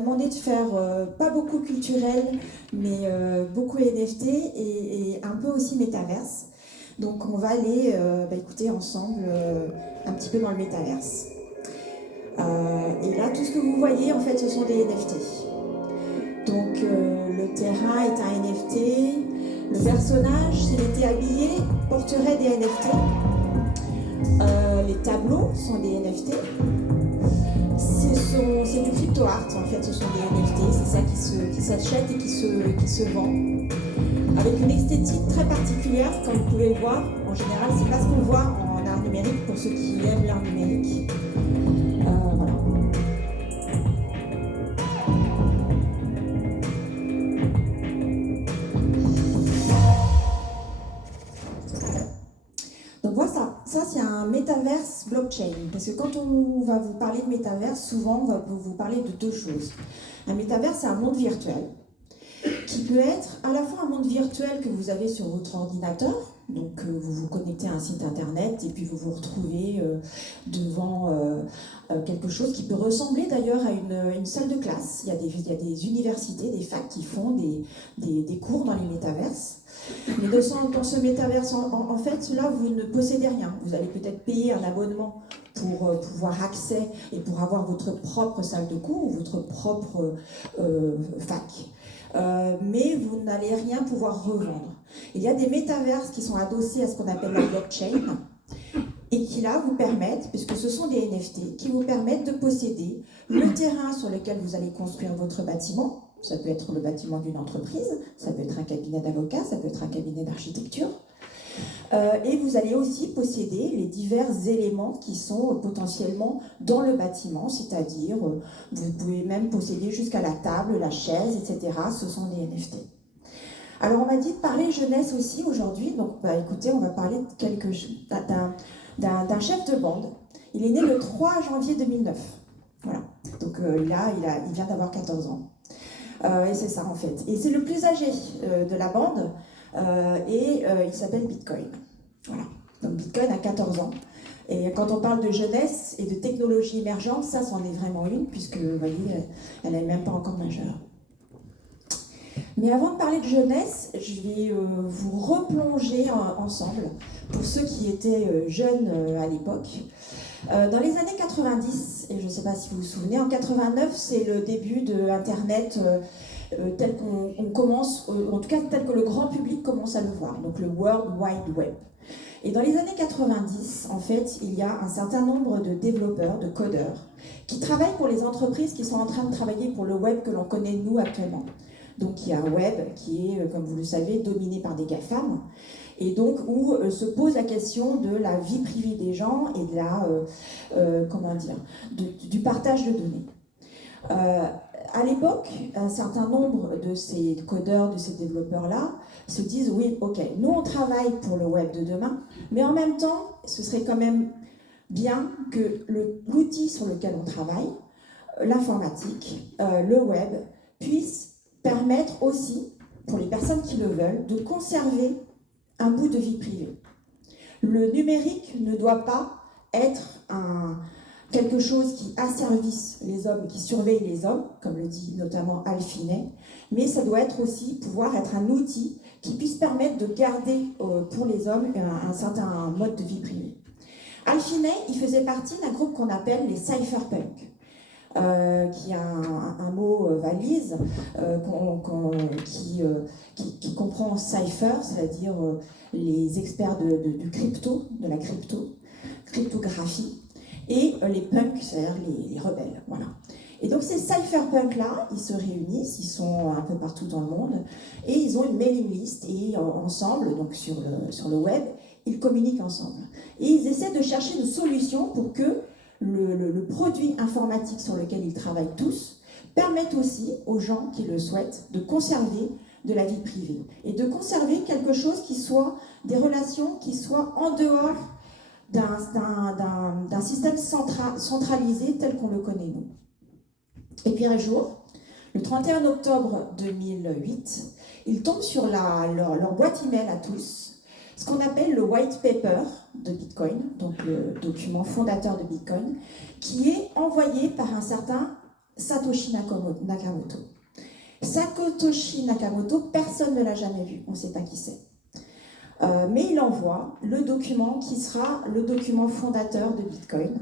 Demandé de faire pas beaucoup culturel, mais beaucoup NFT et un peu aussi métaverse. Donc on va aller écouter ensemble un petit peu dans le métaverse. Et là, tout ce que vous voyez, en fait, ce sont des NFT. Donc le terrain est un NFT, le personnage, s'il était habillé, porterait des NFT. Les tableaux sont des NFT. C'est du crypto art en fait, ce sont des NFT, c'est ça qui s'achète et qui se vend. Avec une esthétique très particulière, comme vous pouvez le voir. En général, c'est pas ce qu'on voit en art numérique pour ceux qui aiment l'art numérique. Voilà. Donc voilà, ça c'est un métaverse blockchain. Parce que quand on va vous parler de métaverse, souvent on va vous parler de deux choses. Un métaverse, c'est un monde virtuel qui peut être à la fois un monde virtuel que vous avez sur votre ordinateur, donc vous vous connectez à un site internet et puis vous vous retrouvez devant quelque chose qui peut ressembler d'ailleurs à une salle de classe. Il y a des universités, des facs qui font des cours dans les métaverses. Mais dans ce métaverse, en fait, là, vous ne possédez rien. Vous allez peut-être payer un abonnement pour pouvoir accès et pour avoir votre propre salle de cours ou votre propre fac. Mais vous n'allez rien pouvoir revendre. Il y a des métaverses qui sont adossés à ce qu'on appelle la blockchain et qui là vous permettent, puisque ce sont des NFT, qui vous permettent de posséder le terrain sur lequel vous allez construire votre bâtiment. Ça peut être le bâtiment d'une entreprise, ça peut être un cabinet d'avocats, ça peut être un cabinet d'architecture. Et vous allez aussi posséder les divers éléments qui sont potentiellement dans le bâtiment, c'est-à-dire vous pouvez même posséder jusqu'à la table, la chaise, etc. Ce sont des NFT. Alors on m'a dit de parler jeunesse aussi aujourd'hui, donc écoutez, on va parler d'un chef de bande. Il est né le 3 janvier 2009. Voilà. Donc là, il vient d'avoir 14 ans. Et c'est ça en fait. Et c'est le plus âgé de la bande. Il s'appelle Bitcoin. Voilà. Donc Bitcoin a 14 ans. Et quand on parle de jeunesse et de technologie émergente, ça, c'en est vraiment une, puisque, vous voyez, elle n'est même pas encore majeure. Mais avant de parler de jeunesse, je vais vous replonger ensemble, pour ceux qui étaient jeunes à l'époque. Dans les années 90, et je ne sais pas si vous vous souvenez, en 89, c'est le début de Internet tel qu'on commence, en tout cas tel que le grand public commence à le voir, donc le World Wide Web. Et dans les années 90, en fait, il y a un certain nombre de développeurs, de codeurs, qui travaillent pour les entreprises qui sont en train de travailler pour le web que l'on connaît nous actuellement. Donc il y a un web qui est, comme vous le savez, dominé par des GAFAM, et donc où se pose la question de la vie privée des gens et de la, du partage de données. À l'époque, un certain nombre de ces codeurs, de ces développeurs-là, se disent oui, ok, nous on travaille pour le web de demain, mais en même temps, ce serait quand même bien que l'outil sur lequel on travaille, l'informatique, le web, puisse permettre aussi, pour les personnes qui le veulent, de conserver un bout de vie privée. Le numérique ne doit pas être quelque chose qui asservisse les hommes, qui surveille les hommes, comme le dit notamment Hal Finney, mais ça doit être aussi pouvoir être un outil qui puisse permettre de garder pour les hommes un certain mode de vie privée. Hal Finney, il faisait partie d'un groupe qu'on appelle les cypherpunks. Qui a un mot valise qui comprend cipher, c'est-à-dire les experts du crypto, de la cryptographie, et les punks, c'est-à-dire les rebelles. Voilà. Et donc ces cypherpunks-là, ils se réunissent, ils sont un peu partout dans le monde, et ils ont une mailing list, et ensemble, donc sur le web, ils communiquent ensemble. Et ils essaient de chercher une solution pour que le produit informatique sur lequel ils travaillent tous permette aussi aux gens qui le souhaitent de conserver de la vie privée et de conserver quelque chose qui soit des relations qui soient en dehors d'un système centralisé tel qu'on le connaît nous. Et puis un jour, le 31 octobre 2008, ils tombent sur leur boîte email à tous, ce qu'on appelle le white paper de Bitcoin, donc le document fondateur de Bitcoin, qui est envoyé par un certain Satoshi Nakamoto. Satoshi Nakamoto, personne ne l'a jamais vu, on ne sait pas qui c'est. Mais il envoie le document qui sera le document fondateur de Bitcoin.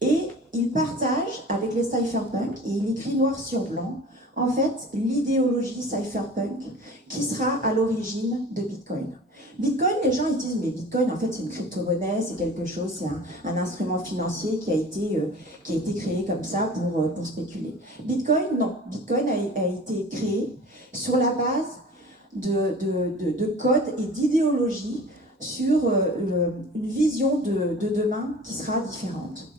Et il partage avec les cypherpunks, et il écrit noir sur blanc, en fait, l'idéologie cypherpunk qui sera à l'origine de Bitcoin. Bitcoin, les gens ils disent, mais Bitcoin, en fait, c'est une crypto-monnaie, c'est quelque chose, c'est un instrument financier qui a été créé comme ça pour spéculer. Bitcoin, non. Bitcoin a été créé sur la base de codes et d'idéologie sur une vision de demain qui sera différente.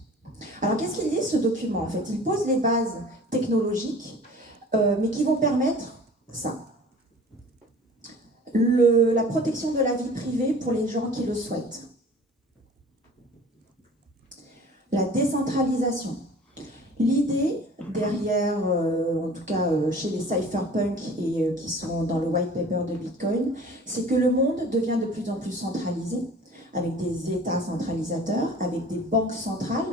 Alors, qu'est-ce qu'il dit, ce document? En fait, il pose les bases technologiques, mais qui vont permettre ça. La protection de la vie privée pour les gens qui le souhaitent. La décentralisation. L'idée derrière, en tout cas chez les cypherpunks et qui sont dans le white paper de Bitcoin, c'est que le monde devient de plus en plus centralisé, avec des États centralisateurs, avec des banques centrales,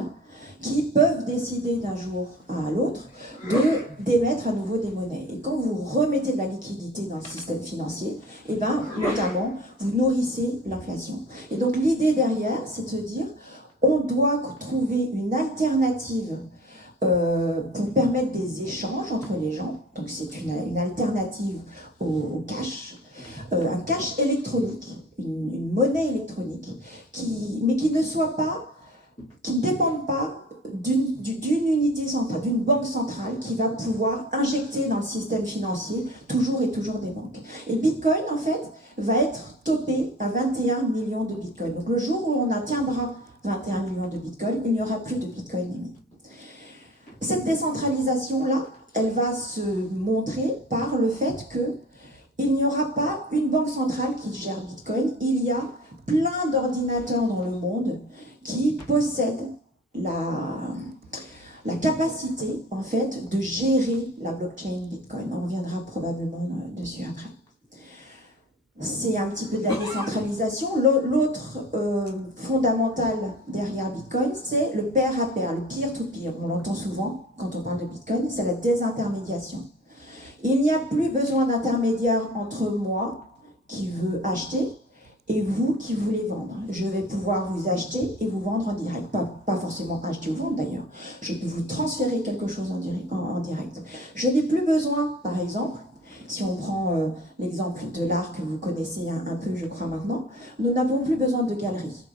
qui peuvent décider d'un jour à l'autre d'émettre à nouveau des monnaies. Et quand vous remettez de la liquidité dans le système financier, et ben, notamment, vous nourrissez l'inflation. Et donc l'idée derrière, c'est de se dire, on doit trouver une alternative pour permettre des échanges entre les gens. Donc c'est une alternative au cash, un cash électronique, une monnaie électronique, mais qui ne soit pas, qui ne dépende pas d'une unité centrale, d'une banque centrale qui va pouvoir injecter dans le système financier toujours et toujours des banques. Et Bitcoin, en fait, va être topé à 21 millions de Bitcoin. Donc le jour où on atteindra 21 millions de Bitcoin, il n'y aura plus de Bitcoin émis. Cette décentralisation-là, elle va se montrer par le fait qu'il n'y aura pas une banque centrale qui gère Bitcoin. Il y a plein d'ordinateurs dans le monde qui possèdent la capacité, en fait, de gérer la blockchain Bitcoin. On reviendra probablement dessus après. C'est un petit peu de la décentralisation. L'autre fondamental derrière Bitcoin, c'est le pair à pair, le peer-to-peer. On l'entend souvent quand on parle de Bitcoin, c'est la désintermédiation. Il n'y a plus besoin d'intermédiaire entre moi qui veux acheter et vous qui voulez vendre. Je vais pouvoir vous acheter et vous vendre en direct. Pas forcément acheter ou vendre d'ailleurs. Je peux vous transférer quelque chose en direct. Je n'ai plus besoin, par exemple, si on prend l'exemple de l'art que vous connaissez un peu, je crois maintenant, nous n'avons plus besoin de galeries.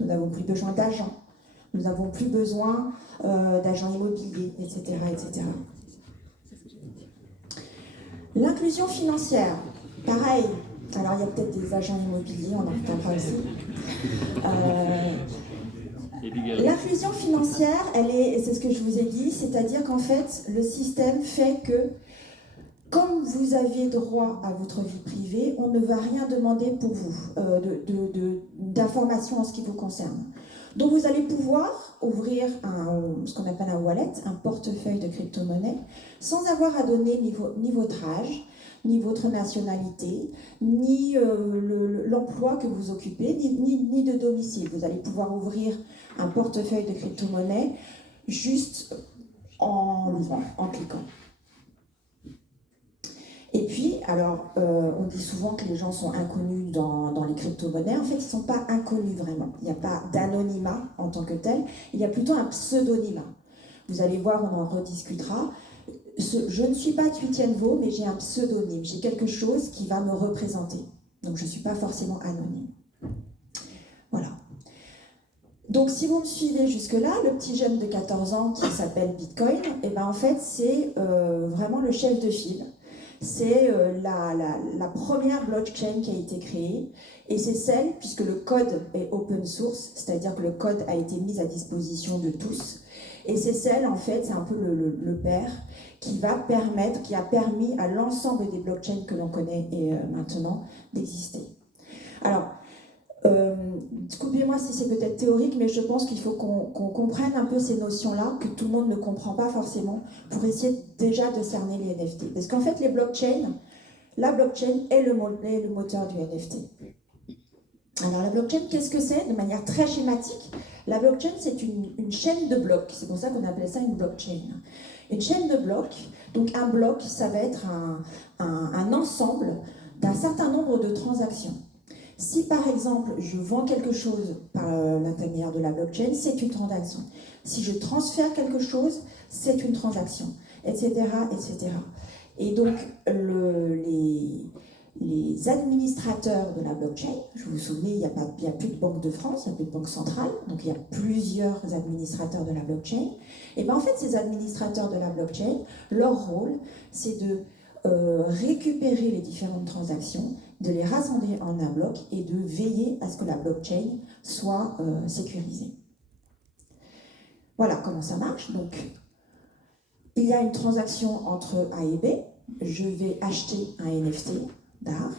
Nous n'avons plus besoin d'agents. Nous n'avons plus besoin d'agents immobiliers, etc., etc. L'inclusion financière, pareil. Alors, il y a peut-être des agents immobiliers, on en reparlera aussi. L'inclusion financière, c'est ce que je vous ai dit, c'est-à-dire qu'en fait, le système fait que, comme vous avez droit à votre vie privée, on ne va rien demander pour vous d'informations en ce qui vous concerne. Donc, vous allez pouvoir ouvrir ce qu'on appelle un wallet, un portefeuille de crypto-monnaie, sans avoir à donner ni votre âge, ni votre nationalité, ni l'emploi que vous occupez, ni de domicile. Vous allez pouvoir ouvrir un portefeuille de crypto-monnaie juste en l'ouvrant, en cliquant. Et puis, alors, on dit souvent que les gens sont inconnus dans les crypto-monnaies. En fait, ils ne sont pas inconnus vraiment. Il n'y a pas d'anonymat en tant que tel. Il y a plutôt un pseudonymat. Vous allez voir, on en rediscutera. Je ne suis pas Thuy Thien Vo, mais j'ai un pseudonyme. J'ai quelque chose qui va me représenter. Donc, je ne suis pas forcément anonyme. Voilà. Donc, si vous me suivez jusque-là, le petit jeune de 14 ans qui s'appelle Bitcoin, eh ben, en fait, c'est vraiment le chef de file. C'est la première blockchain qui a été créée, et c'est celle, puisque le code est open source, c'est-à-dire que le code a été mis à disposition de tous, et c'est celle, en fait, c'est un peu le père, qui a permis à l'ensemble des blockchains que l'on connaît maintenant d'exister. Alors, coupez-moi si c'est peut-être théorique, mais je pense qu'il faut qu'on comprenne un peu ces notions-là, que tout le monde ne comprend pas forcément, pour essayer déjà de cerner les NFT. Parce qu'en fait, la blockchain est le moteur du NFT. Alors la blockchain, qu'est-ce que c'est? De manière très schématique, la blockchain, c'est une chaîne de blocs. C'est pour ça qu'on appelle ça une blockchain. Une chaîne de blocs, donc un bloc, ça va être un ensemble d'un certain nombre de transactions. Si par exemple je vends quelque chose par l'intermédiaire de la blockchain, c'est une transaction. Si je transfère quelque chose, c'est une transaction, etc., etc. Et donc les administrateurs de la blockchain, je vous souviens, il n'y a plus de Banque de France, il n'y a plus de Banque centrale, donc il y a plusieurs administrateurs de la blockchain. Et bien en fait, ces administrateurs de la blockchain, leur rôle, c'est de récupérer les différentes transactions, de les rassembler en un bloc et de veiller à ce que la blockchain soit sécurisée. Voilà comment ça marche. Donc, il y a une transaction entre A et B. Je vais acheter un NFT d'art.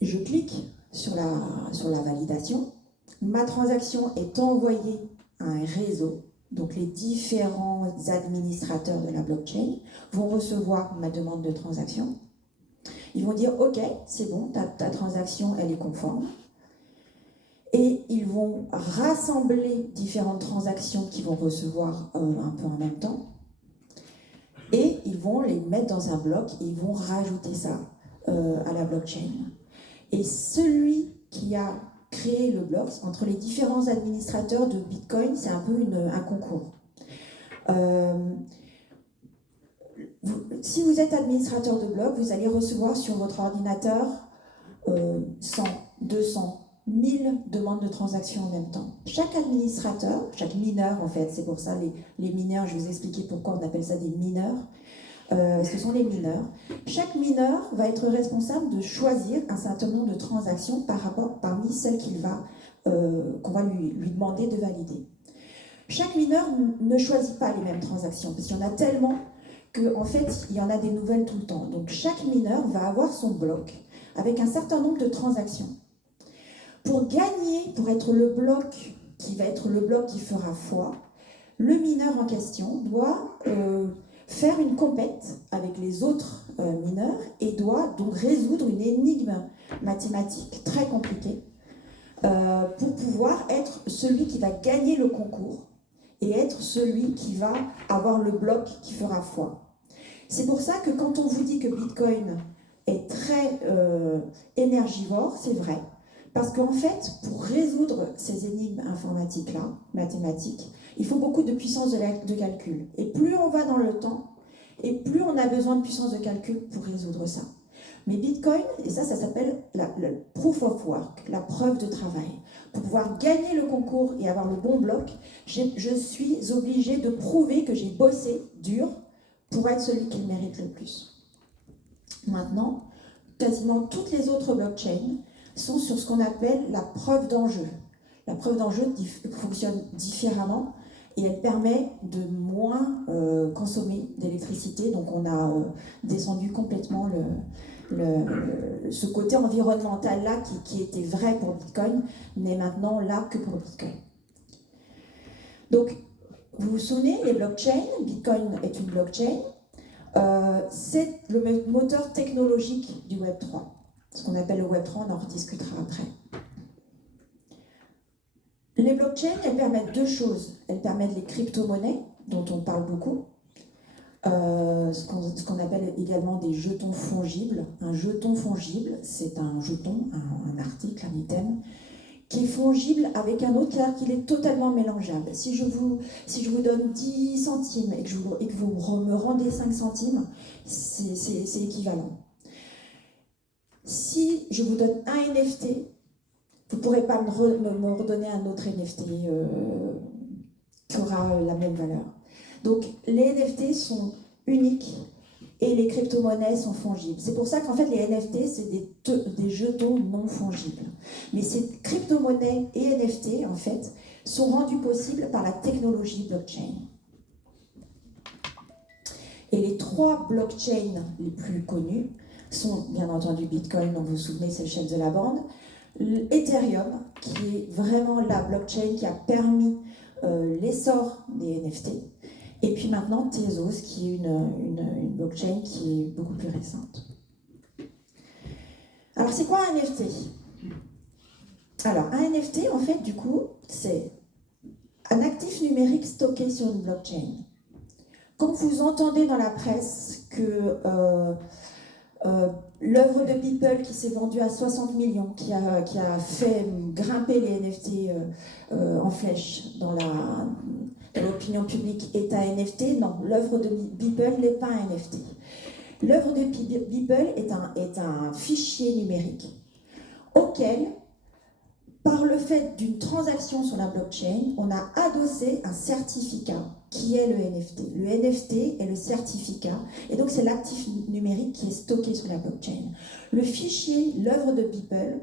Je clique sur la validation. Ma transaction est envoyée à un réseau. Donc les différents administrateurs de la blockchain vont recevoir ma demande de transaction. Ils vont dire « Ok, c'est bon, ta transaction, elle est conforme ». Et ils vont rassembler différentes transactions qu'ils vont recevoir un peu en même temps. Et ils vont les mettre dans un bloc et ils vont rajouter ça à la blockchain. Et celui qui a créé le bloc, entre les différents administrateurs de Bitcoin, c'est un peu un concours. Si vous êtes administrateur de bloc, vous allez recevoir sur votre ordinateur 100, 200, 1000 demandes de transactions en même temps. Chaque administrateur, chaque mineur en fait, c'est pour ça les mineurs, je vais vous expliquer pourquoi on appelle ça des mineurs, ce sont les mineurs. Chaque mineur va être responsable de choisir un certain nombre de transactions parmi celles qu'on va lui demander de valider. Chaque mineur ne choisit pas les mêmes transactions, parce qu'il y en a tellement qu'en fait, il y en a des nouvelles tout le temps. Donc chaque mineur va avoir son bloc avec un certain nombre de transactions. Pour gagner, pour être le bloc qui va être le bloc qui fera foi, le mineur en question doit faire une compète avec les autres mineurs et doit donc résoudre une énigme mathématique très compliquée pour pouvoir être celui qui va gagner le concours et être celui qui va avoir le bloc qui fera foi. C'est pour ça que quand on vous dit que Bitcoin est très énergivore, c'est vrai. Parce qu'en fait, pour résoudre ces énigmes informatiques-là, mathématiques, il faut beaucoup de puissance de calcul. Et plus on va dans le temps, et plus on a besoin de puissance de calcul pour résoudre ça. Mais Bitcoin, et ça s'appelle le proof of work, la preuve de travail. Pour pouvoir gagner le concours et avoir le bon bloc, je suis obligée de prouver que j'ai bossé dur pour être celui qui le mérite le plus. Maintenant, quasiment toutes les autres blockchains sont sur ce qu'on appelle la preuve d'enjeu. La preuve d'enjeu fonctionne différemment et elle permet de moins consommer d'électricité. Donc on a descendu complètement ce côté environnemental-là qui était vrai pour Bitcoin, n'est maintenant là que pour Bitcoin. Donc, vous vous souvenez, les blockchains, Bitcoin est une blockchain, c'est le moteur technologique du Web3. Ce qu'on appelle le Web3, on en rediscutera après. Les blockchains, elles permettent deux choses. Elles permettent les crypto-monnaies, dont on parle beaucoup, ce qu'on appelle également des jetons fongibles. Un jeton fongible, c'est un jeton, un article, un item, qui est fongible avec un autre, car qu'il est totalement mélangeable. Si je vous donne 10 centimes et que vous me rendez 5 centimes, c'est équivalent. Si je vous donne un NFT, vous ne pourrez pas me redonner un autre NFT qui aura la même valeur. Donc les NFT sont uniques et les crypto-monnaies sont fongibles. C'est pour ça qu'en fait les NFT, c'est des jetons non fongibles. Mais ces crypto-monnaies et NFT, en fait, sont rendus possibles par la technologie blockchain. Et les 3 blockchains les plus connus sont bien entendu Bitcoin, dont vous vous souvenez, c'est le chef de la bande, Ethereum, qui est vraiment la blockchain qui a permis l'essor des NFT, et puis maintenant Tezos, qui est une blockchain qui est beaucoup plus récente. Alors c'est quoi un NFT? Alors un NFT, en fait, du coup, c'est un actif numérique stocké sur une blockchain. Quand vous entendez dans la presse que l'œuvre de Beeple qui s'est vendue à 60 millions, qui a fait grimper les NFT en flèche dans l'opinion publique est un NFT, non, l'œuvre de Beeple n'est pas un NFT. L'œuvre de Beeple est un fichier numérique auquel, par le fait d'une transaction sur la blockchain, on a adossé un certificat qui est le NFT. Le NFT est le certificat, et donc c'est l'actif numérique qui est stocké sur la blockchain. Le fichier, l'œuvre de Beeple,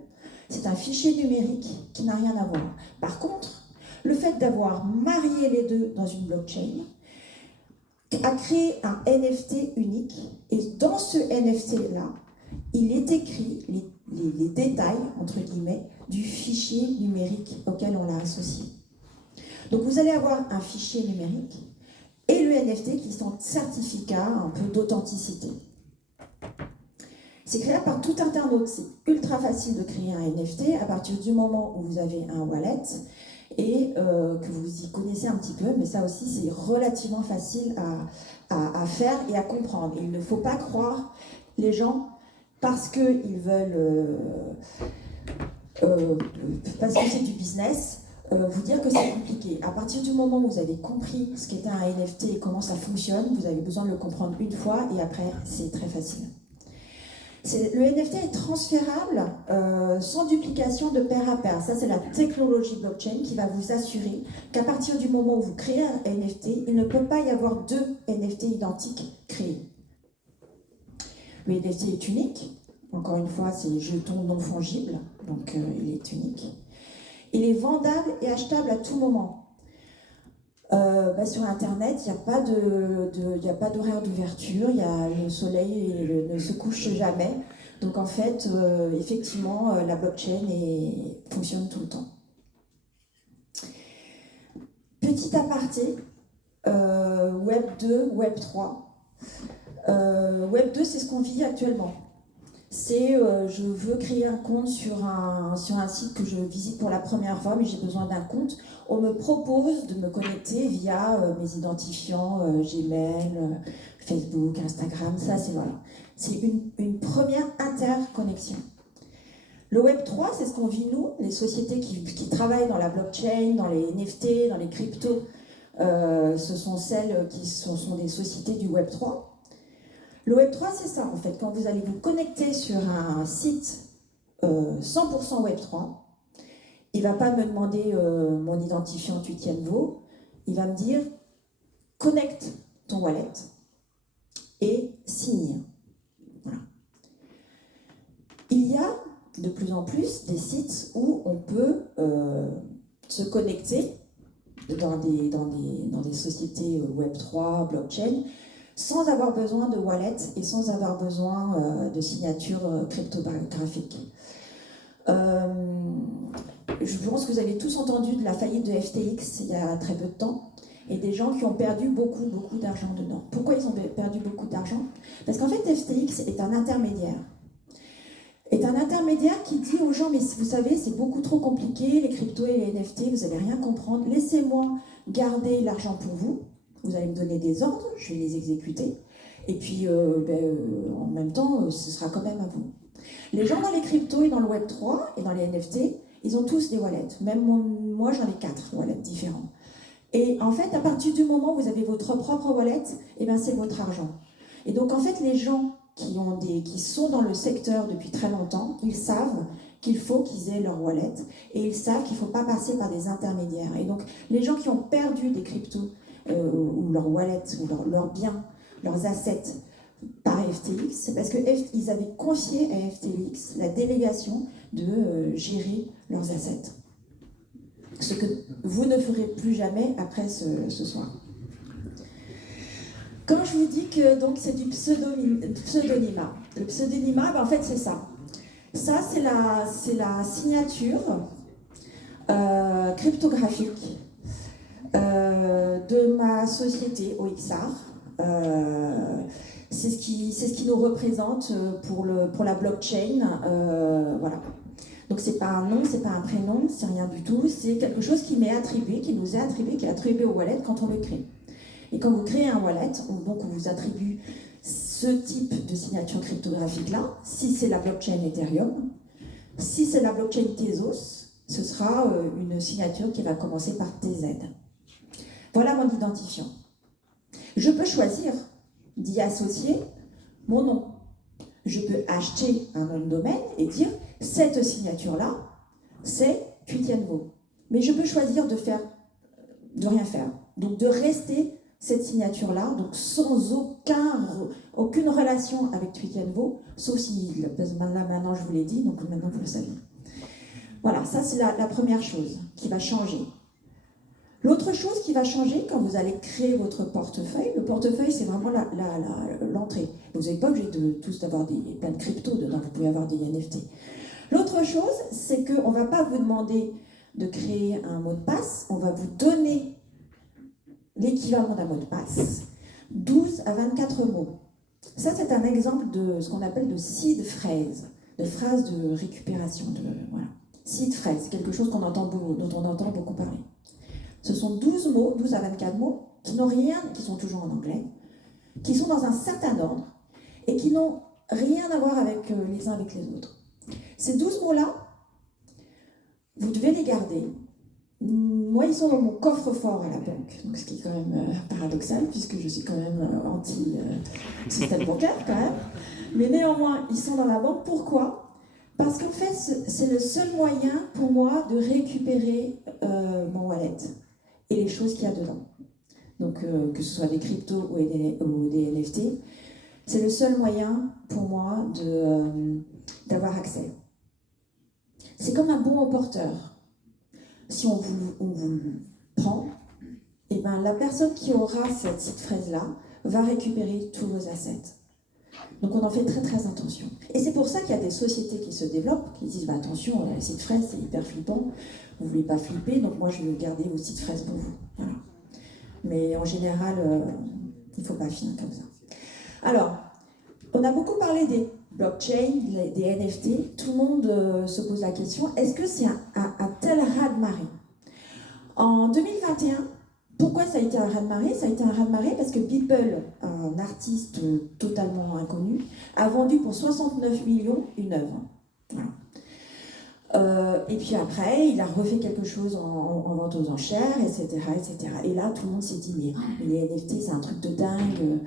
c'est un fichier numérique qui n'a rien à voir. Par contre, le fait d'avoir marié les deux dans une blockchain a créé un NFT unique, et dans ce NFT-là, il est écrit les détails, entre guillemets, du fichier numérique auquel on l'a associé. Donc vous allez avoir un fichier numérique et le NFT qui sont certificats un peu d'authenticité. C'est créé par tout internaute, c'est ultra facile de créer un NFT à partir du moment où vous avez un wallet et que vous y connaissez un petit peu, mais ça aussi c'est relativement facile à faire et à comprendre. Il ne faut pas croire les gens parce qu'ils veulent, parce que c'est du business, vous dire que c'est compliqué. À partir du moment où vous avez compris ce qu'était un NFT et comment ça fonctionne, vous avez besoin de le comprendre une fois et après c'est très facile. Le NFT est transférable sans duplication de pair à pair. Ça, c'est la technologie blockchain qui va vous assurer qu'à partir du moment où vous créez un NFT, il ne peut pas y avoir deux NFT identiques créés. Le NFT est unique. Encore une fois, c'est jeton non fongible, donc il est unique. Il est vendable et achetable à tout moment. Sur Internet, il n'y a pas d'horaire d'ouverture, le soleil ne se couche jamais. Donc en fait, effectivement, la blockchain fonctionne tout le temps. Petit aparté, Web 2, Web 3. Web 2, c'est ce qu'on vit actuellement. C'est je veux créer un compte sur un site que je visite pour la première fois, mais j'ai besoin d'un compte. On me propose de me connecter via mes identifiants Gmail, Facebook, Instagram. Ça, c'est une première interconnexion. Le Web 3, c'est ce qu'on vit nous, les sociétés qui travaillent dans la blockchain, dans les NFT, dans les cryptos. Ce sont celles qui sont des sociétés du Web 3. Le Web 3, c'est ça, en fait. Quand vous allez vous connecter sur un site 100% Web 3, il ne va pas me demander mon identifiant tu Tienvo, il va me dire connecte ton wallet et signe. Voilà. Il y a de plus en plus des sites où on peut se connecter dans des sociétés Web 3, blockchain, sans avoir besoin de wallet et sans avoir besoin de signature cryptographique. Je pense que vous avez tous entendu de la faillite de FTX il y a très peu de temps, et des gens qui ont perdu beaucoup d'argent dedans. Pourquoi ils ont perdu beaucoup d'argent? Parce qu'en fait, FTX est un intermédiaire. Est un intermédiaire qui dit aux gens, mais vous savez, c'est beaucoup trop compliqué, les cryptos et les NFT, vous n'allez rien comprendre, laissez-moi garder l'argent pour vous. Vous allez me donner des ordres, je vais les exécuter, et puis en même temps, ce sera quand même à vous. Les gens dans les cryptos et dans le Web 3 et dans les NFT, ils ont tous des wallets. Même moi, j'en ai 4 wallets différents. Et en fait, à partir du moment où vous avez votre propre wallet, eh ben, c'est votre argent. Et donc, en fait, les gens qui sont dans le secteur depuis très longtemps, ils savent qu'il faut qu'ils aient leur wallet, et ils savent qu'il ne faut pas passer par des intermédiaires. Et donc, les gens qui ont perdu des cryptos, ou leur wallet, ou leurs biens, leurs assets par FTX, c'est parce qu'ils avaient confié à FTX la délégation de gérer leurs assets. Ce que vous ne ferez plus jamais après ce soir. Quand je vous dis que donc c'est du pseudonymat, le pseudonymat, ben en fait c'est ça. Ça c'est la signature cryptographique de ma société OXR. C'est ce qui nous représente pour la blockchain. Voilà. Donc c'est pas un nom, c'est pas un prénom, c'est rien du tout. C'est quelque chose qui m'est attribué, qui nous est attribué, qui est attribué au wallet quand on le crée. Et quand vous créez un wallet, donc on vous attribue ce type de signature cryptographique-là, si c'est la blockchain Ethereum. Si c'est la blockchain Tezos, ce sera une signature qui va commencer par TZ. Voilà mon identifiant. Je peux choisir d'y associer mon nom. Je peux acheter un nom de domaine et dire cette signature-là, c'est Tuitienvo. Mais je peux choisir de rien faire. Donc de rester cette signature-là, donc sans aucune relation avec Tuitienvo, sauf si, là maintenant je vous l'ai dit, donc maintenant vous le savez. Voilà, ça c'est la première chose qui va changer. L'autre chose qui va changer quand vous allez créer votre portefeuille, le portefeuille c'est vraiment l'entrée. Vous n'êtes pas obligé de tous avoir plein de cryptos dedans, vous pouvez avoir des NFT. L'autre chose, c'est qu'on ne va pas vous demander de créer un mot de passe, on va vous donner l'équivalent d'un mot de passe, 12 à 24 mots. Ça, c'est un exemple de ce qu'on appelle de seed phrase, de phrase de récupération. Voilà. Seed phrase, c'est quelque chose dont on entend beaucoup parler. Ce sont 12 mots, 12 à 24 mots, qui n'ont rien, qui sont toujours en anglais, qui sont dans un certain ordre et qui n'ont rien à voir avec les uns avec les autres. Ces 12 mots-là, vous devez les garder. Moi, ils sont dans mon coffre-fort à la banque, donc ce qui est quand même paradoxal, puisque je suis quand même anti-système bancaire, quand même. Mais néanmoins, ils sont dans la banque. Pourquoi ? Parce qu'en fait, c'est le seul moyen pour moi de récupérer mon wallet et les choses qu'il y a dedans. Donc, que ce soit des cryptos ou des NFT, c'est le seul moyen pour moi d'avoir accès. C'est comme un bon au porteur. Si on vous le prend, et ben la personne qui aura cette phrase-là va récupérer tous vos assets. Donc on en fait très très attention. Et c'est pour ça qu'il y a des sociétés qui se développent, qui disent bah, attention, la seed phrase c'est hyper flippant, vous ne voulez pas flipper, donc moi je vais garder vos seed phrases pour vous. Voilà. Mais en général, il ne faut pas finir comme ça. Alors, on a beaucoup parlé des blockchains, des NFT. Tout le monde se pose la question, est-ce que c'est un tel raz-de-marée ? En 2021, pourquoi ça a été un raz-de-marée ? Ça a été un raz-de-marée parce que Beeple, un artiste totalement inconnu, a vendu pour 69 millions une œuvre. Voilà. Et puis après, il a refait quelque chose en vente aux enchères, etc., etc. Et là, tout le monde s'est dit, mais les NFT, c'est un truc de dingue.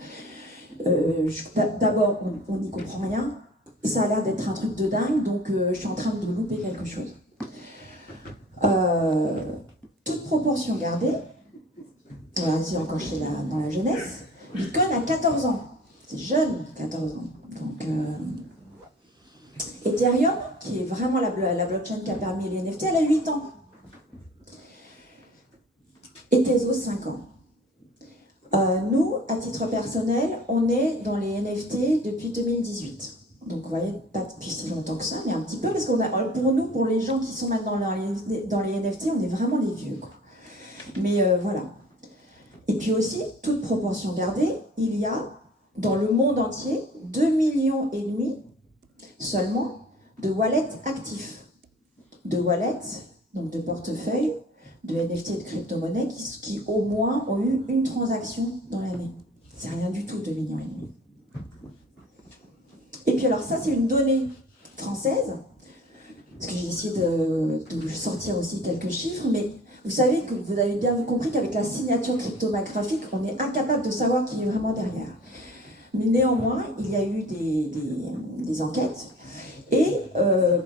D'abord, on n'y comprend rien. Ça a l'air d'être un truc de dingue, donc je suis en train de louper quelque chose. Toute proportion gardée, voilà, c'est encore dans la jeunesse, Bitcoin a 14 ans. C'est jeune, 14 ans. Donc, Ethereum, qui est vraiment la blockchain qui a permis les NFT, elle a 8 ans. Et Tezos, 5 ans. Nous, à titre personnel, on est dans les NFT depuis 2018. Donc, vous voyez, pas depuis si longtemps que ça, mais un petit peu, parce pour nous, pour les gens qui sont maintenant dans les NFT, on est vraiment les vieux, quoi. Mais voilà. Et puis aussi, toute proportion gardée, il y a, dans le monde entier, 2,5 millions seulement de wallets actifs. De wallets, donc de portefeuilles, de NFT et de crypto-monnaies qui au moins ont eu une transaction dans l'année. C'est rien du tout, 2,5 millions. Et puis alors ça, c'est une donnée française, parce que j'ai essayé de sortir aussi quelques chiffres, mais vous savez que vous avez bien compris qu'avec la signature cryptographique, on est incapable de savoir qui est vraiment derrière. Mais néanmoins, il y a eu des enquêtes, et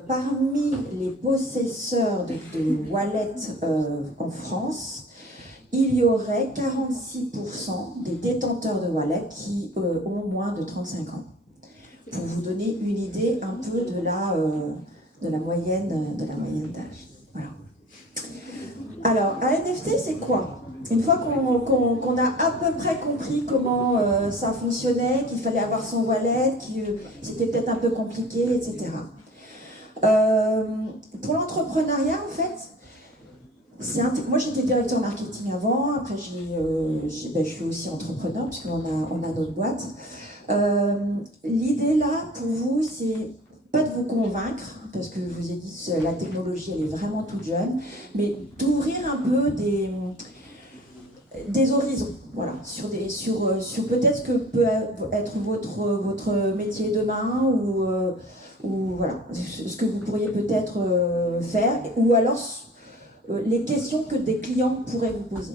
parmi les possesseurs de wallets en France, il y aurait 46% des détenteurs de wallets qui ont moins de 35 ans. Pour vous donner une idée un peu de la moyenne d'âge. Voilà. Alors, un NFT, c'est quoi ? Une fois qu'on a à peu près compris comment ça fonctionnait, qu'il fallait avoir son wallet, que c'était peut-être un peu compliqué, etc. Pour l'entrepreneuriat, en fait, moi j'étais directeur marketing avant, après je suis aussi entrepreneur, puisqu'on a notre boîte. L'idée là, pour vous, c'est pas de vous convaincre, parce que je vous ai dit que la technologie, elle est vraiment toute jeune, mais d'ouvrir un peu des horizons. Voilà, sur peut-être ce que peut être votre métier demain ou voilà, ce que vous pourriez peut-être faire, ou alors les questions que des clients pourraient vous poser.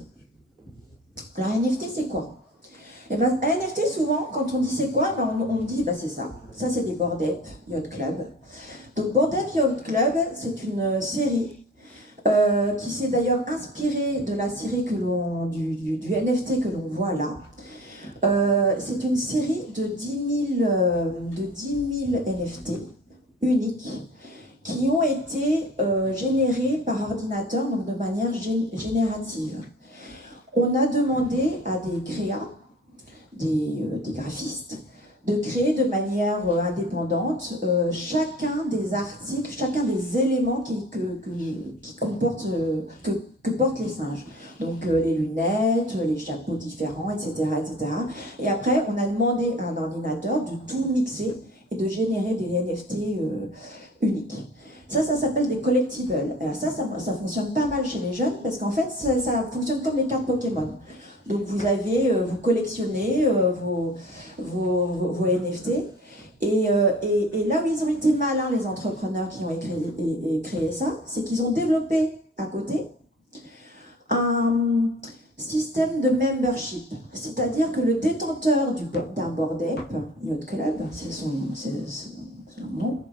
Alors, NFT, c'est quoi? Eh ben, un NFT, souvent, quand on dit c'est quoi, ben, on dit c'est ça. Ça, c'est des Bored Ape Yacht Club. Donc, Bored Ape Yacht Club, c'est une série qui s'est d'ailleurs inspirée de la série du NFT que l'on voit là. C'est une série de 10 000 NFT uniques qui ont été générés par ordinateur, donc de manière générative. On a demandé à des créas, des graphistes, de créer de manière indépendante chacun des articles, chacun des éléments que portent les singes. Donc les lunettes, les chapeaux différents, etc., etc. Et après, on a demandé à un ordinateur de tout mixer et de générer des NFT uniques. Ça s'appelle des collectibles. Alors ça fonctionne pas mal chez les jeunes parce qu'en fait, ça fonctionne comme les cartes Pokémon. Donc vous collectionnez vos NFT. Et là où ils ont été malins, les entrepreneurs qui ont créé ça, c'est qu'ils ont développé à côté un système de membership. C'est-à-dire que le détenteur d'un Bored Ape Yacht Club, c'est son nom,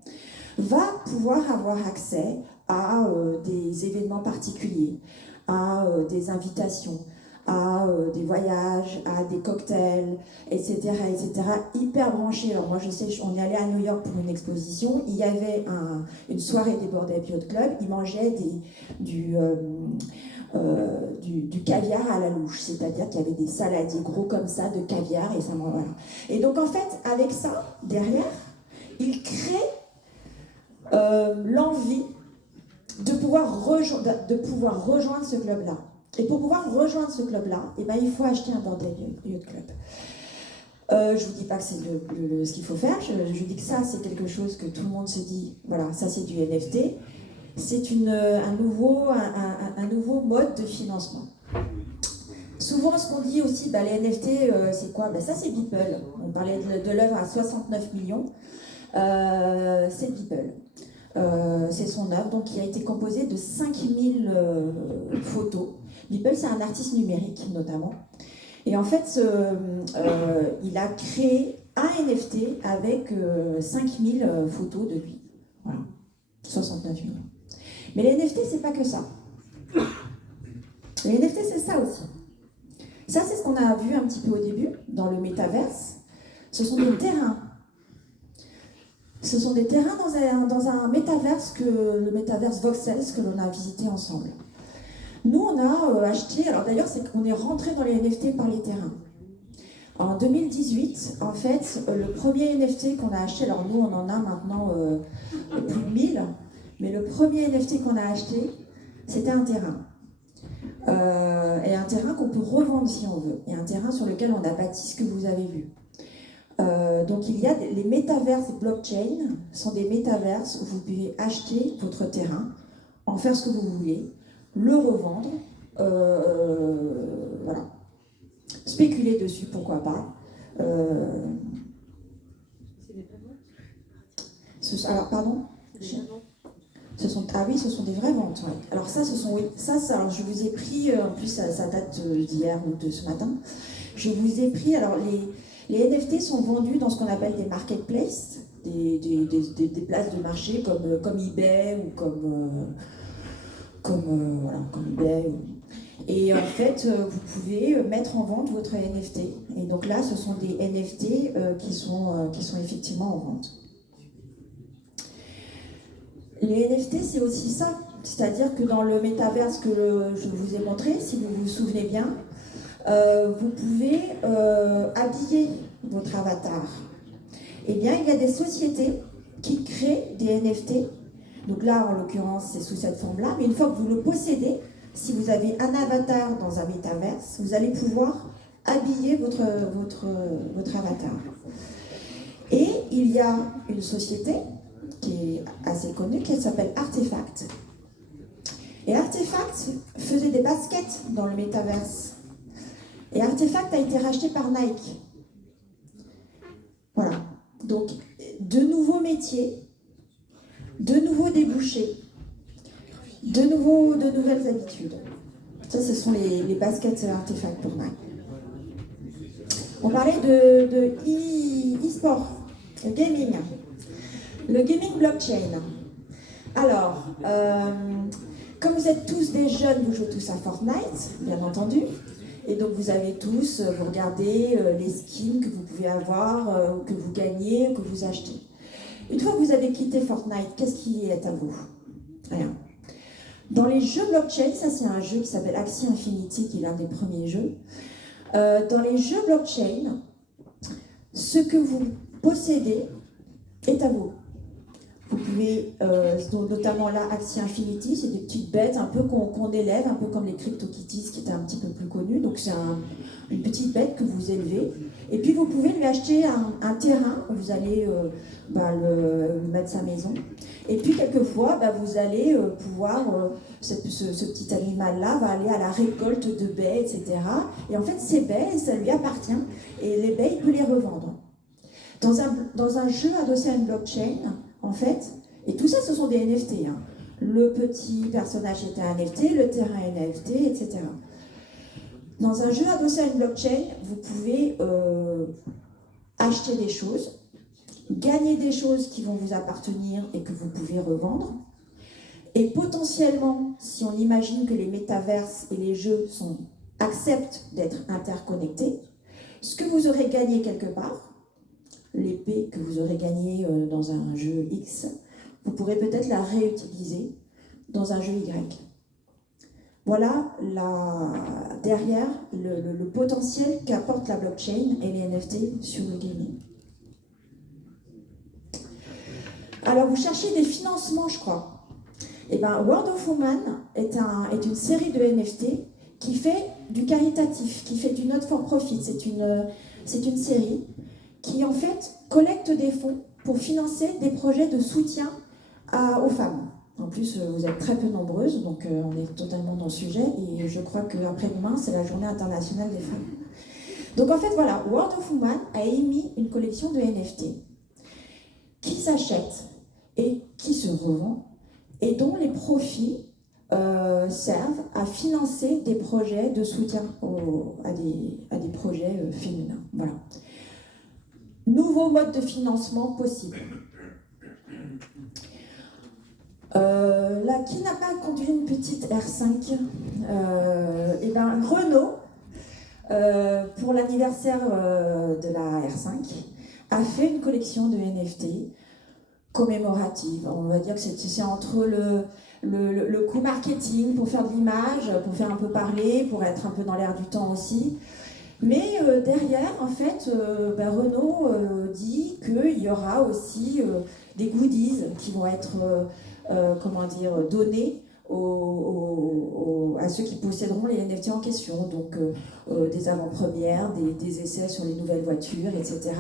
va pouvoir avoir accès à des événements particuliers, à des invitations, à des voyages, à des cocktails, etc., etc., hyper branchés. Alors moi je sais, on est allé à New York pour une exposition, il y avait une soirée des Bored Ape Yacht Club, ils mangeaient du caviar à la louche, c'est-à-dire qu'il y avait des saladiers gros comme ça de caviar, et ça voilà. Et donc en fait, avec ça, derrière, ils créent l'envie de pouvoir rejoindre ce club-là. Et pour pouvoir rejoindre ce club-là, il faut acheter un Bored Ape Yacht Club. Je ne vous dis pas que c'est ce qu'il faut faire, je dis que ça, c'est quelque chose que tout le monde se dit, voilà, ça c'est du NFT. C'est un nouveau mode de financement. Souvent, ce qu'on dit aussi, les NFT, c'est quoi? Ça, c'est Beeple. On parlait de l'œuvre à 69 millions. C'est Beeple. C'est son œuvre, donc qui a été composée de 5000 photos. Beeple, c'est un artiste numérique, notamment. Et en fait, il a créé un NFT avec 5000 photos de lui. Voilà. 69 millions. Mais les NFT, c'est pas que ça. Les NFT, c'est ça aussi. Ça, c'est ce qu'on a vu un petit peu au début, dans le métaverse. Ce sont des terrains. Ce sont des terrains dans un métaverse, le métaverse Voxels, que l'on a visité ensemble. Nous, on a acheté, alors d'ailleurs, c'est qu'on est rentré dans les NFT par les terrains. En 2018, en fait, le premier NFT qu'on a acheté, alors nous, on en a maintenant plus de 1000, mais le premier NFT qu'on a acheté, c'était un terrain. Et un terrain qu'on peut revendre si on veut. Et un terrain sur lequel on a bâti ce que vous avez vu. Donc il y a les métaverses blockchain, sont des métaverses où vous pouvez acheter votre terrain, en faire ce que vous voulez, le revendre, voilà. Spéculer dessus, pourquoi pas. C'est des vraies ventes? Alors, pardon? Ce sont des vraies ventes. Ouais. Alors ça, alors je vous ai pris, en plus ça date d'hier ou de ce matin, je vous ai pris, alors les NFT sont vendus dans ce qu'on appelle des marketplaces, des places de marché comme eBay ou comme eBay. Et en fait, vous pouvez mettre en vente votre NFT. Et donc là, ce sont des NFT qui sont effectivement en vente. Les NFT, c'est aussi ça. C'est-à-dire que dans le métaverse que je vous ai montré, si vous vous souvenez bien, vous pouvez habiller votre avatar. Eh bien, il y a des sociétés qui créent des NFT. Donc là, en l'occurrence, c'est sous cette forme-là. Mais une fois que vous le possédez, si vous avez un avatar dans un métaverse, vous allez pouvoir habiller votre avatar. Et il y a une société qui est assez connue, qui s'appelle Artefact. Et Artefact faisait des baskets dans le métaverse. Et Artefact a été racheté par Nike. Voilà. Donc, de nouveaux métiers, de nouveaux débouchés, de nouvelles habitudes. Ça, ce sont les baskets Artefact pour Nike. On parlait de e-sport, le gaming. Le gaming blockchain. Alors, comme vous êtes tous des jeunes, vous jouez tous à Fortnite, bien entendu. Et donc vous avez tous, vous regardez les skins que vous pouvez avoir, que vous gagnez, que vous achetez. Une fois que vous avez quitté Fortnite, qu'est-ce qui est à vous? Rien. Dans les jeux blockchain, ça c'est un jeu qui s'appelle Axie Infinity, qui est l'un des premiers jeux. Dans les jeux blockchain, ce que vous possédez est à vous. Vous pouvez, notamment là, Axie Infinity, c'est des petites bêtes un peu qu'on élève, un peu comme les CryptoKitties qui étaient un petit peu plus connus. Donc c'est une petite bête que vous élevez. Et puis vous pouvez lui acheter un terrain, vous allez le mettre sa maison. Et puis quelquefois, vous allez pouvoir, ce petit animal-là va aller à la récolte de baies, etc. Et en fait, ces baies, ça lui appartient. Et les baies, il peut les revendre. Dans un jeu adossé à une blockchain, en fait, et tout ça, ce sont des NFT. Hein. Le petit personnage est un NFT, le terrain est un NFT, etc. Dans un jeu adossé à une blockchain, vous pouvez acheter des choses, gagner des choses qui vont vous appartenir et que vous pouvez revendre. Et potentiellement, si on imagine que les métaverses et les jeux acceptent d'être interconnectés, ce que vous aurez gagné quelque part, l'épée que vous aurez gagnée dans un jeu X, vous pourrez peut-être la réutiliser dans un jeu Y. Voilà derrière le potentiel qu'apporte la blockchain et les NFT sur le gaming. Alors vous cherchez des financements, je crois. Eh bien, World of Women est une série de NFT qui fait du caritatif, qui fait du not for profit. C'est une série qui en fait collecte des fonds pour financer des projets de soutien aux femmes. En plus, vous êtes très peu nombreuses, donc on est totalement dans le sujet, et je crois qu'après-demain, c'est la journée internationale des femmes. Donc en fait, voilà, World of Women a émis une collection de NFT qui s'achètent et qui se revendent, et dont les profits servent à financer des projets de soutien à des projets féminins. Voilà. Nouveau mode de financement possible. Là, qui n'a pas conduit une petite R5 Renault, pour l'anniversaire de la R5, a fait une collection de NFT commémorative. On va dire que c'est entre le coût marketing pour faire de l'image, pour faire un peu parler, pour être un peu dans l'air du temps aussi. Mais derrière, en fait, Renault dit qu'il y aura aussi des goodies qui vont être donnés à ceux qui posséderont les NFT en question. Donc des avant-premières, des essais sur les nouvelles voitures, etc.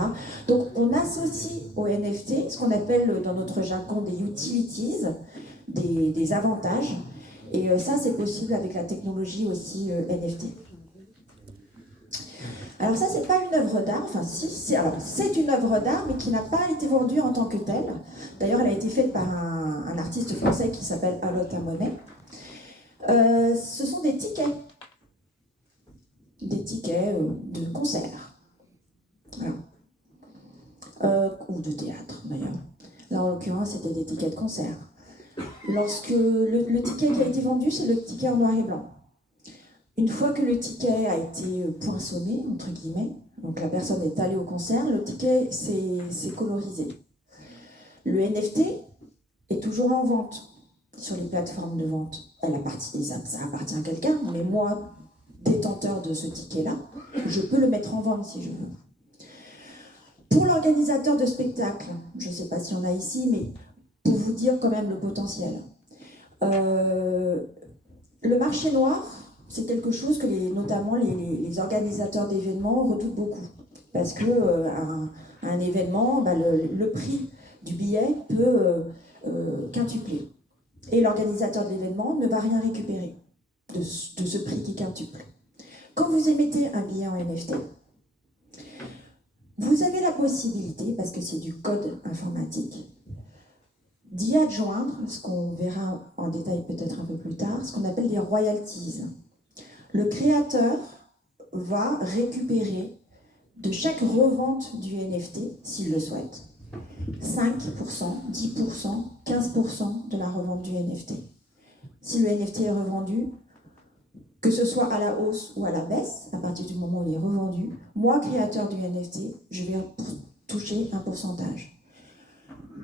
Donc on associe aux NFT ce qu'on appelle dans notre jargon des utilities, des avantages. Et ça, c'est possible avec la technologie aussi NFT. Alors ça, c'est pas une œuvre d'art, enfin si, c'est une œuvre d'art, mais qui n'a pas été vendue en tant que telle. D'ailleurs, elle a été faite par un artiste français qui s'appelle Alota Monet. Ce sont des tickets de concert, voilà. Ou de théâtre d'ailleurs. Là, en l'occurrence, c'était des tickets de concert. Lorsque le ticket qui a été vendu, c'est le ticket en noir et blanc. Une fois que le ticket a été poinçonné, entre guillemets, donc la personne est allée au concert, le ticket s'est colorisé. Le NFT est toujours en vente sur les plateformes de vente. Ça appartient à quelqu'un, mais moi, détenteur de ce ticket-là, je peux le mettre en vente si je veux. Pour l'organisateur de spectacle, je ne sais pas s'il y en a ici, mais pour vous dire quand même le potentiel. Le marché noir, c'est quelque chose que notamment les organisateurs d'événements redoutent beaucoup. Parce que un événement, le prix du billet peut quintupler. Et l'organisateur de l'événement ne va rien récupérer de ce prix qui quintuple. Quand vous émettez un billet en NFT, vous avez la possibilité, parce que c'est du code informatique, d'y adjoindre, ce qu'on verra en détail peut-être un peu plus tard, ce qu'on appelle des royalties. Le créateur va récupérer de chaque revente du NFT, s'il le souhaite, 5%, 10%, 15% de la revente du NFT. Si le NFT est revendu, que ce soit à la hausse ou à la baisse, à partir du moment où il est revendu, moi, créateur du NFT, je vais toucher un pourcentage.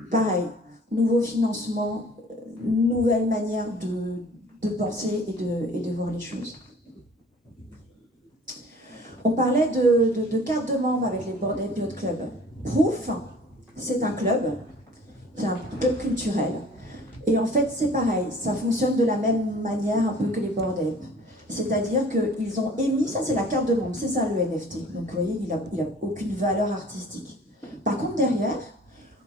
Pareil, nouveau financement, nouvelle manière de penser et de voir les choses. On parlait de cartes de membres avec les Bored Ape Yacht Club. Proof, c'est un club culturel. Et en fait, c'est pareil, ça fonctionne de la même manière un peu que les Bored Ape. C'est-à-dire qu'ils ont émis, ça c'est la carte de membre, c'est ça le NFT. Donc vous voyez, il n'a aucune valeur artistique. Par contre, derrière,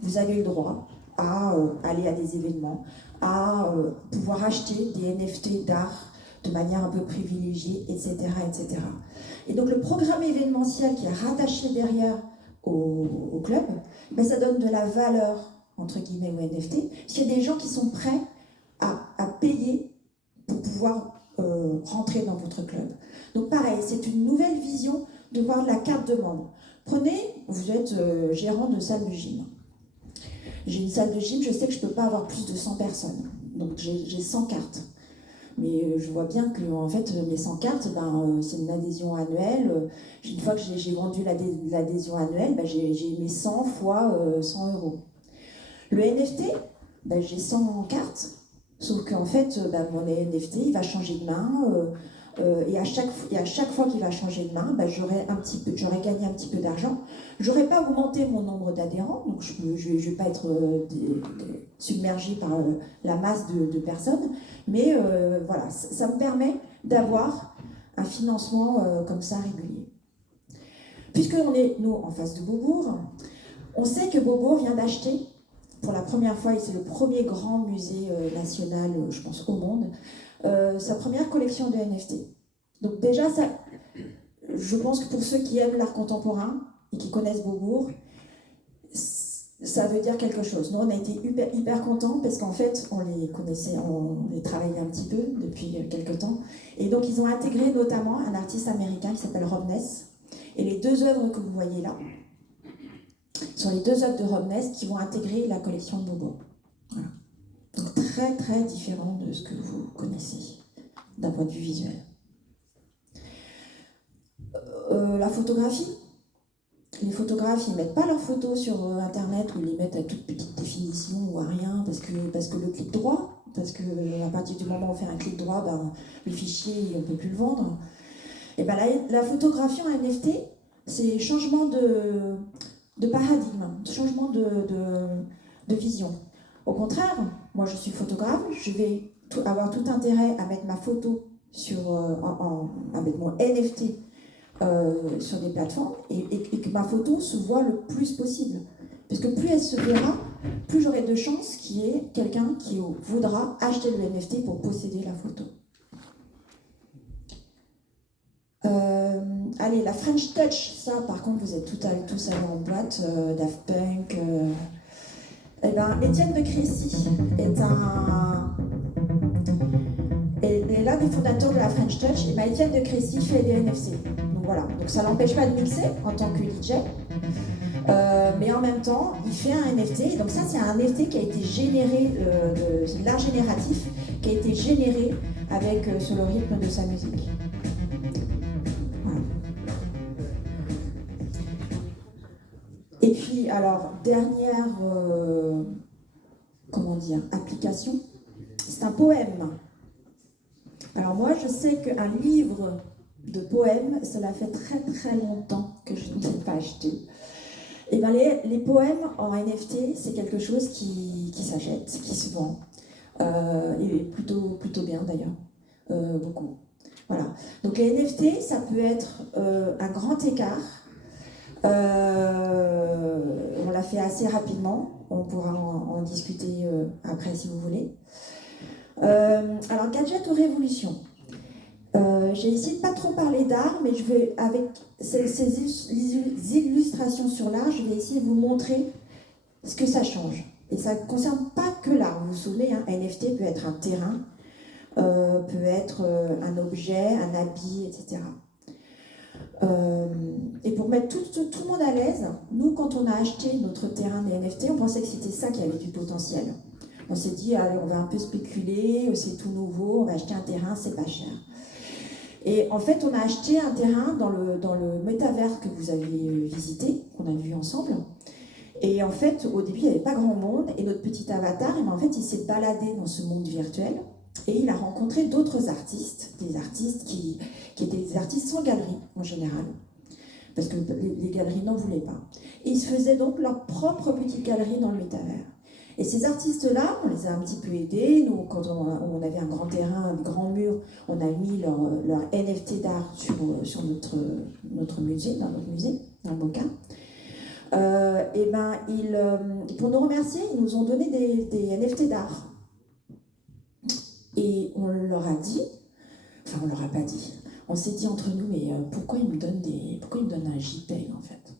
vous avez le droit à aller à des événements, à pouvoir acheter des NFT d'art de manière un peu privilégiée, etc., etc. Et donc le programme événementiel qui est rattaché derrière au club, ben, ça donne de la valeur, entre guillemets, au NFT, parce qu'il y a des gens qui sont prêts à payer pour pouvoir rentrer dans votre club. Donc pareil, c'est une nouvelle vision de voir la carte de membre. Prenez, vous êtes gérant de salle de gym. J'ai une salle de gym, je sais que je ne peux pas avoir plus de 100 personnes. Donc j'ai 100 cartes. Mais je vois bien que en fait, mes 100 cartes, c'est une adhésion annuelle. Une fois que j'ai vendu l'adhésion annuelle, j'ai mes 100 fois 100 euros. Le NFT, j'ai 100 cartes, sauf qu'en fait, mon NFT, il va changer de main. Et à chaque fois qu'il va changer de main, j'aurai gagné un petit peu d'argent. Je n'aurai pas augmenté mon nombre d'adhérents, donc je ne vais pas être submergée par la masse de personnes, mais voilà, ça me permet d'avoir un financement comme ça régulier. Puisqu'on est, nous, en face de Beaubourg, on sait que Beaubourg vient d'acheter, pour la première fois, et c'est le premier grand musée national, je pense, au monde, sa première collection de NFT. Donc déjà, je pense que pour ceux qui aiment l'art contemporain et qui connaissent Beaubourg, ça veut dire quelque chose. Nous, on a été hyper contents parce qu'en fait, on les connaissait, on les travaillait un petit peu depuis quelques temps. Et donc, ils ont intégré notamment un artiste américain qui s'appelle Rob Ness. Et les deux œuvres que vous voyez là sont les deux œuvres de Rob Ness qui vont intégrer la collection de Beaubourg. Voilà. Donc, très, très différent de ce que vous connaissez d'un point de vue visuel. La photographie. Les photographes, ils ne mettent pas leurs photos sur Internet ou ils les mettent à toute petite définition ou à rien parce que le clic droit, parce qu'à partir du moment où on fait un clic droit, le fichier, on ne peut plus le vendre. Et la photographie en NFT, c'est changement de paradigme, changement de vision. Au contraire, moi je suis photographe, je vais avoir tout intérêt à mettre ma photo à mettre mon NFT sur des plateformes et que ma photo se voit le plus possible. Parce que plus elle se verra, plus j'aurai de chances qu'il y ait quelqu'un qui voudra acheter le NFT pour posséder la photo. Allez, la French Touch, ça par contre vous êtes tous allés en boîte, Daft Punk. Étienne de Crécy est l'un des fondateurs de la French Touch. Et Étienne de Crécy fait des NFC. Donc voilà, donc ça l'empêche pas de mixer en tant que DJ. Mais en même temps, il fait un NFT. Donc ça, c'est un NFT qui a été généré, c'est l'art génératif, qui a été généré sur le rythme de sa musique. Voilà. Et puis, alors, dernière, application, c'est un poème. Alors moi, je sais qu'un livre de poèmes, cela fait très très longtemps que je ne l'ai pas acheté. Et les poèmes en NFT, c'est quelque chose qui s'achète, qui se vend, et plutôt bien d'ailleurs, beaucoup. Voilà. Donc les NFT, ça peut être un grand écart. On l'a fait assez rapidement, on pourra en discuter après si vous voulez. Alors, gadget ou révolution. J'ai essayé de pas trop parler d'art, mais je vais, avec ces illustrations sur l'art, je vais essayer de vous montrer ce que ça change. Et ça ne concerne pas que l'art. Vous vous souvenez, un NFT peut être un terrain, peut être un objet, un habit, etc. Et pour mettre tout le monde à l'aise, nous, quand on a acheté notre terrain des NFT, on pensait que c'était ça qui avait du potentiel. On s'est dit, allez, on va un peu spéculer, c'est tout nouveau, on va acheter un terrain, c'est pas cher. Et en fait, on a acheté un terrain dans le métavers que vous avez visité, qu'on a vu ensemble. Et en fait, au début, il n'y avait pas grand monde, et notre petit avatar, en fait, il s'est baladé dans ce monde virtuel, et il a rencontré d'autres artistes, des artistes qui étaient des artistes sans galerie, en général, parce que les galeries n'en voulaient pas. Et ils se faisaient donc leur propre petite galerie dans le métavers. Et ces artistes-là, on les a un petit peu aidés. Nous, quand on avait un grand terrain, un grand mur, on a mis leur NFT d'art sur notre musée, dans le Boca. Et ben, pour nous remercier, ils nous ont donné des NFT d'art. Et on leur a dit, enfin on leur a pas dit, on s'est dit entre nous, mais pourquoi ils me donnent un JPEG en fait?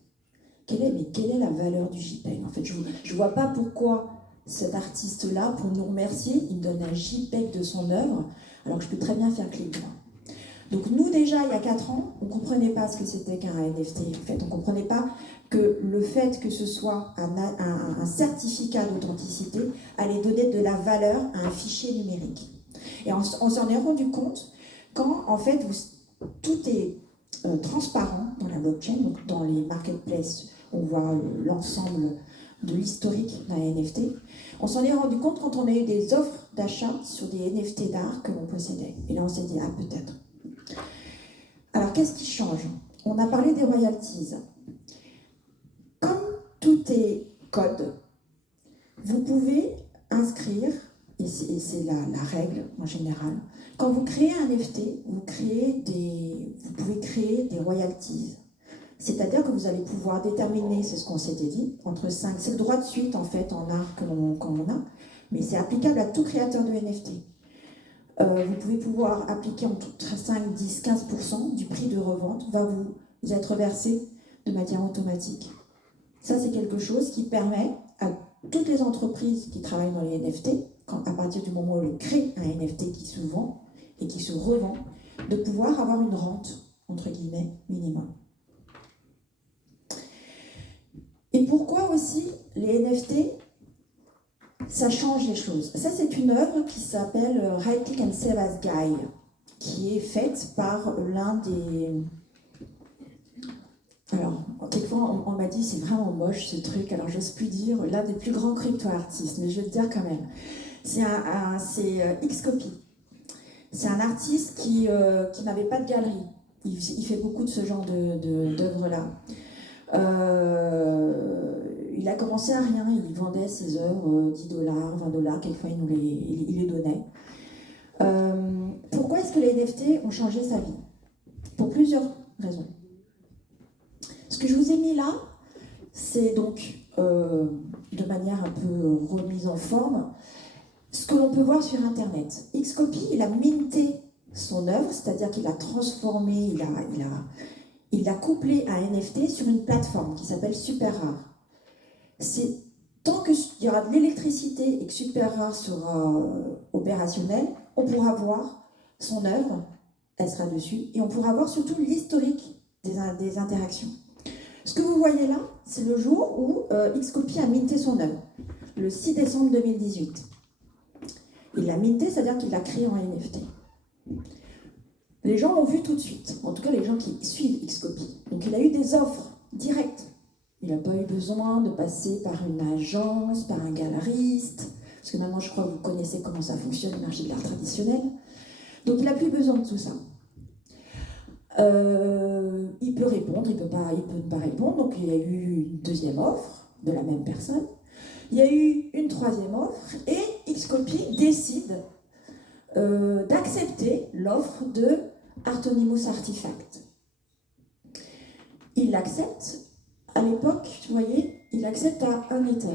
Quelle est la valeur du JPEG en fait? Je vois pas pourquoi cet artiste-là, pour nous remercier, il me donne un JPEG de son œuvre, alors que je peux très bien faire clic droit. Donc nous déjà, il y a 4 ans, on ne comprenait pas ce que c'était qu'un NFT. En fait, on ne comprenait pas que le fait que ce soit un certificat d'authenticité allait donner de la valeur à un fichier numérique. Et on s'en est rendu compte quand, en fait, tout est transparent dans la blockchain, donc dans les marketplaces, on voit l'ensemble de l'historique d'un NFT. On s'en est rendu compte quand on a eu des offres d'achat sur des NFT d'art que l'on possédait. Et là, on s'est dit, ah, peut-être. Alors, qu'est-ce qui change? On a parlé des royalties. Comme tout est code, vous pouvez inscrire, et c'est la règle en général, quand vous créez un NFT, vous pouvez créer des royalties. C'est-à-dire que vous allez pouvoir déterminer, c'est ce qu'on s'était dit, entre 5, c'est le droit de suite en fait en art qu'on a, mais c'est applicable à tout créateur de NFT. Vous pouvez pouvoir appliquer entre 5, 10, 15% du prix de revente va vous être versé de manière automatique. Ça, c'est quelque chose qui permet à toutes les entreprises qui travaillent dans les NFT, à partir du moment où elles créent un NFT qui se vend et qui se revend, de pouvoir avoir une rente, entre guillemets, minimum. Et pourquoi aussi les NFT, ça change les choses? Ça, c'est une œuvre qui s'appelle Right Click and Save as Guy, qui est faite par l'un des... Alors, quelquefois, on m'a dit, c'est vraiment moche ce truc, alors j'ose plus dire, l'un des plus grands crypto-artistes, mais je vais le dire quand même. C'est Xcopy. C'est un artiste qui n'avait pas de galerie. Il fait beaucoup de ce genre d'œuvres-là. Il a commencé à rien, il vendait ses œuvres, $10, $20, quelquefois il les donnait. Pourquoi est-ce que les NFT ont changé sa vie? Pour plusieurs raisons. Ce que je vous ai mis là, c'est donc, de manière un peu remise en forme, ce que l'on peut voir sur Internet. Xcopy, il a minté son œuvre, c'est-à-dire qu'il a transformé, il l'a couplé à un NFT sur une plateforme qui s'appelle SuperRare. Tant qu'il y aura de l'électricité et que SuperRare sera opérationnel, on pourra voir son œuvre, elle sera dessus, et on pourra voir surtout l'historique des interactions. Ce que vous voyez là, c'est le jour où Xcopy a minté son œuvre, le 6 décembre 2018. Il l'a minté, c'est-à-dire qu'il l'a créé en NFT. Les gens l'ont vu tout de suite, en tout cas les gens qui suivent Xcopy. Donc il a eu des offres directes. Il n'a pas eu besoin de passer par une agence, par un galeriste, parce que maintenant je crois que vous connaissez comment ça fonctionne, le marché de l'art traditionnel. Donc il n'a plus besoin de tout ça. Il peut répondre, il peut ne pas répondre, donc il y a eu une deuxième offre de la même personne. Il y a eu une troisième offre et Xcopy décide d'accepter l'offre de Artonymous Artifact. Il l'accepte, à l'époque, vous voyez, il accepte à 1 Ether,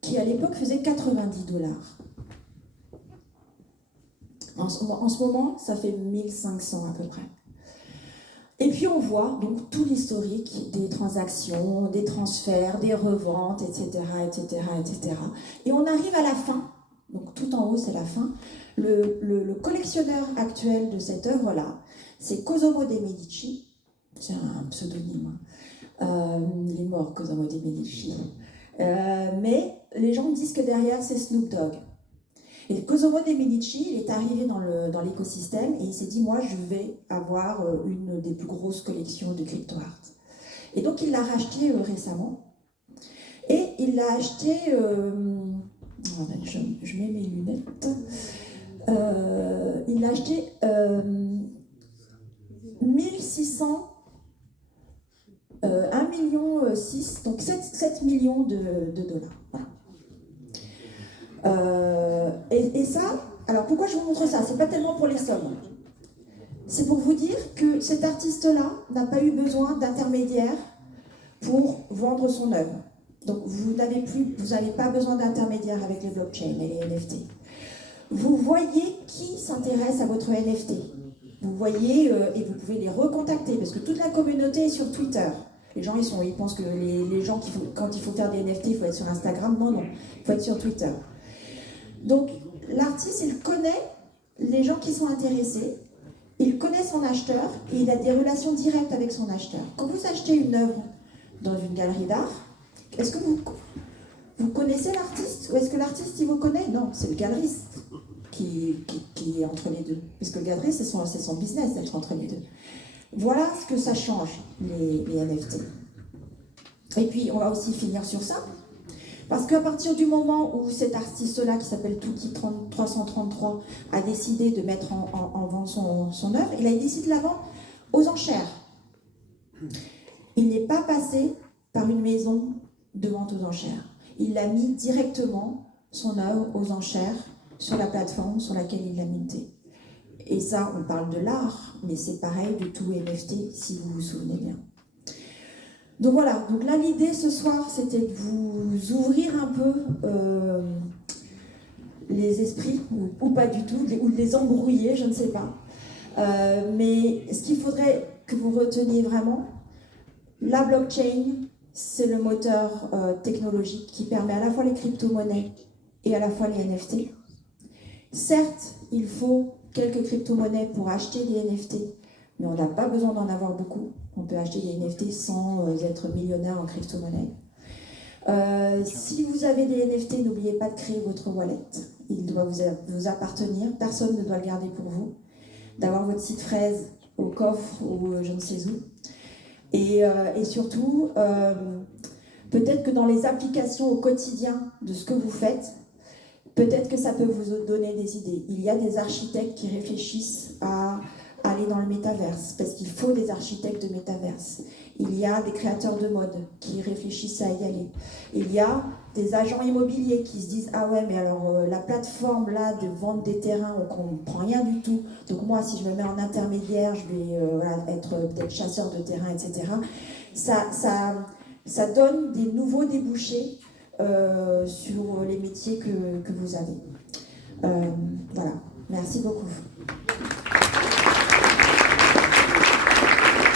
qui à l'époque faisait $90. En ce moment, ça fait 1500 à peu près. Et puis on voit donc tout l'historique des transactions, des transferts, des reventes, etc., etc., etc. Et on arrive à la fin, donc tout en haut c'est la fin. Le collectionneur actuel de cette œuvre-là, c'est Cosimo de' Medici. C'est un pseudonyme. Il est mort, Cosimo de' Medici. Mais les gens disent que derrière c'est Snoop Dogg. Et Cosimo de' Medici, il est arrivé dans l'écosystème et il s'est dit, moi je vais avoir une des plus grosses collections de crypto art. Et donc il l'a racheté récemment. Et il l'a acheté, je mets mes lunettes, il l'a acheté 1600, 1,6 million, donc 7 millions de dollars. Voilà. Et ça, alors pourquoi je vous montre ça? C'est pas tellement pour les sommes. C'est pour vous dire que cet artiste-là n'a pas eu besoin d'intermédiaire pour vendre son œuvre. Donc vous n'avez pas besoin d'intermédiaire avec les blockchains et les NFT. Vous voyez qui s'intéresse à votre NFT. Vous voyez, et vous pouvez les recontacter, parce que toute la communauté est sur Twitter. Les gens, ils pensent que les gens, quand il faut faire des NFT, il faut être sur Instagram. Non, il faut être sur Twitter. Donc, l'artiste, il connaît les gens qui sont intéressés, il connaît son acheteur et il a des relations directes avec son acheteur. Quand vous achetez une œuvre dans une galerie d'art, est-ce que vous connaissez l'artiste ou est-ce que l'artiste, il vous connaît? Non, c'est le galeriste qui est entre les deux. Parce que le galeriste, c'est son business d'être entre les deux. Voilà ce que ça change, les NFT. Et puis, on va aussi finir sur ça. Parce qu'à partir du moment où cet artiste-là, qui s'appelle Tuki333, a décidé de mettre en vente son œuvre, il a décidé de la vendre aux enchères. Il n'est pas passé par une maison de vente aux enchères. Il a mis directement son œuvre aux enchères sur la plateforme sur laquelle il l'a minté. Et ça, on parle de l'art, mais c'est pareil de tout NFT, si vous vous souvenez bien. Donc voilà, donc là l'idée ce soir c'était de vous ouvrir un peu les esprits, ou pas du tout, ou de les embrouiller, je ne sais pas. Mais ce qu'il faudrait que vous reteniez vraiment, la blockchain, c'est le moteur technologique qui permet à la fois les crypto-monnaies et à la fois les NFT. Certes, il faut quelques crypto-monnaies pour acheter des NFT, mais on n'a pas besoin d'en avoir beaucoup. On peut acheter des NFT sans être millionnaire en crypto-monnaie. Si vous avez des NFT, n'oubliez pas de créer votre wallet. Il doit vous appartenir, personne ne doit le garder pour vous. D'avoir votre site fraise au coffre ou je ne sais où. Et surtout, peut-être que dans les applications au quotidien de ce que vous faites, peut-être que ça peut vous donner des idées. Il y a des architectes qui réfléchissent à aller dans le métaverse, parce qu'il faut des architectes de métaverse. Il y a des créateurs de mode qui réfléchissent à y aller. Il y a des agents immobiliers qui se disent « Ah ouais, mais alors la plateforme là de vente des terrains, on ne comprend rien du tout. Donc moi, si je me mets en intermédiaire, je vais être peut-être chasseur de terrain, etc. » Ça donne des nouveaux débouchés sur les métiers que vous avez. Voilà. Merci beaucoup.